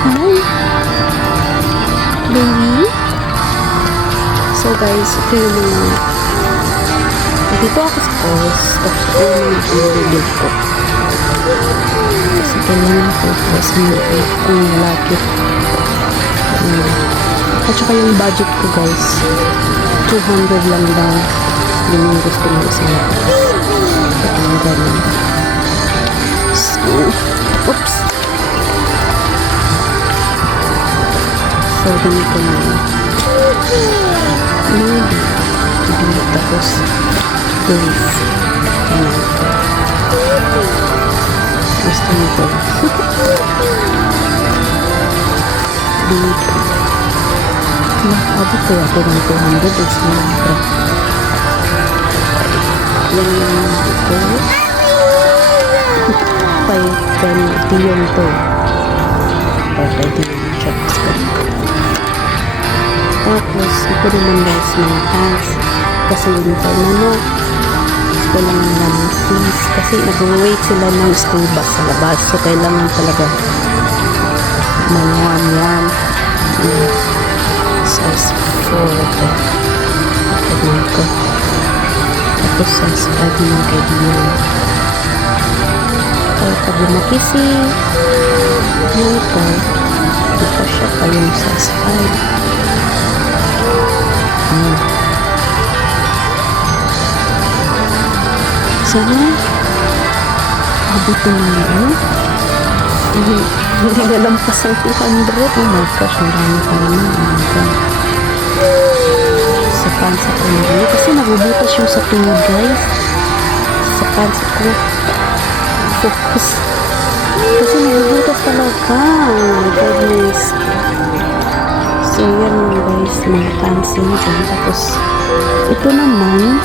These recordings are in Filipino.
Hi! Baby? So guys, ito yung mga dito ako sa course tapos ito yung mga pinilid ko kasi kailangan ko sa mga anak kong lalaki. At saka yung budget ko guys 200 lang daw yun yung gusto ng isang lalaki. Ito yung ganun. So, oops! So, ganito na tapos please gusto nito dito abot ko ako ng 200 is mga yan yung ito 520 yung to 520 yung chops ko. Tapos, ito naman guys, mga pants. Kasi yung no, gusto lang nila ng fees. Kasi nag-wait sila ng school bus sa labas. So, kailangan talaga yan. Size 4 ito. Tignan ko. Tapos, size 5 mga kaibigan. Kaya pag lumakisi, yun ito. Ito siya pa yung size 5. Sana abot na yun. Hindi nalampas ang 200. Oh my gosh, marami pa naman. Oh my God. Sa pansa ko na kasi nabubutas yung sa tunog guys. Sa pansa ko. Focus. Kasi nabubutas talaga. Oh my goodness. So yan guys, mga pansin dyan. Tapos ito naman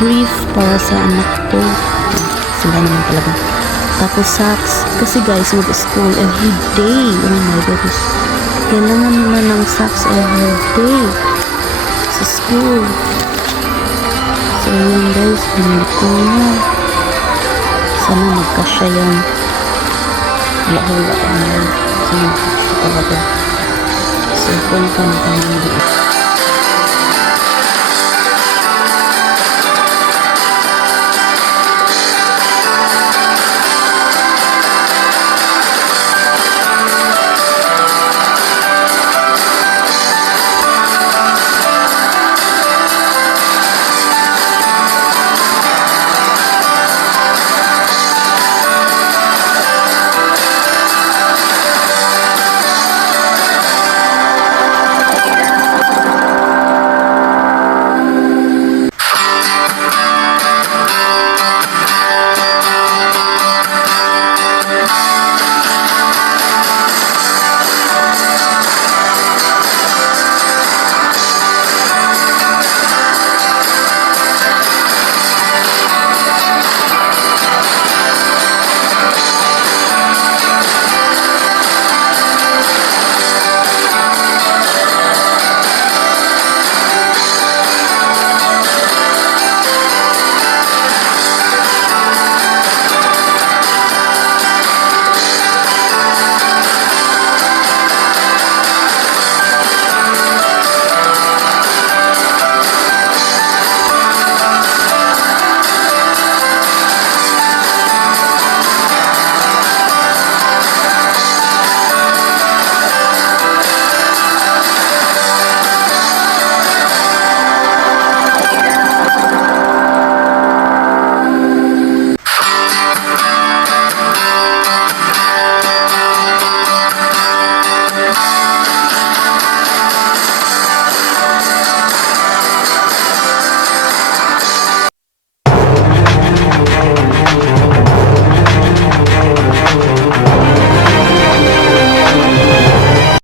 brief para sa anak ko. Sila naman talaga. Tapos socks. Kasi guys, mag-school every day. Oh my goodness. Kailangan nila ng socks every day sa school. So yun guys, binili ko na. Sana magkasya yan. Wala ko na yun. So magkasya talaga. So punta na tayo dito.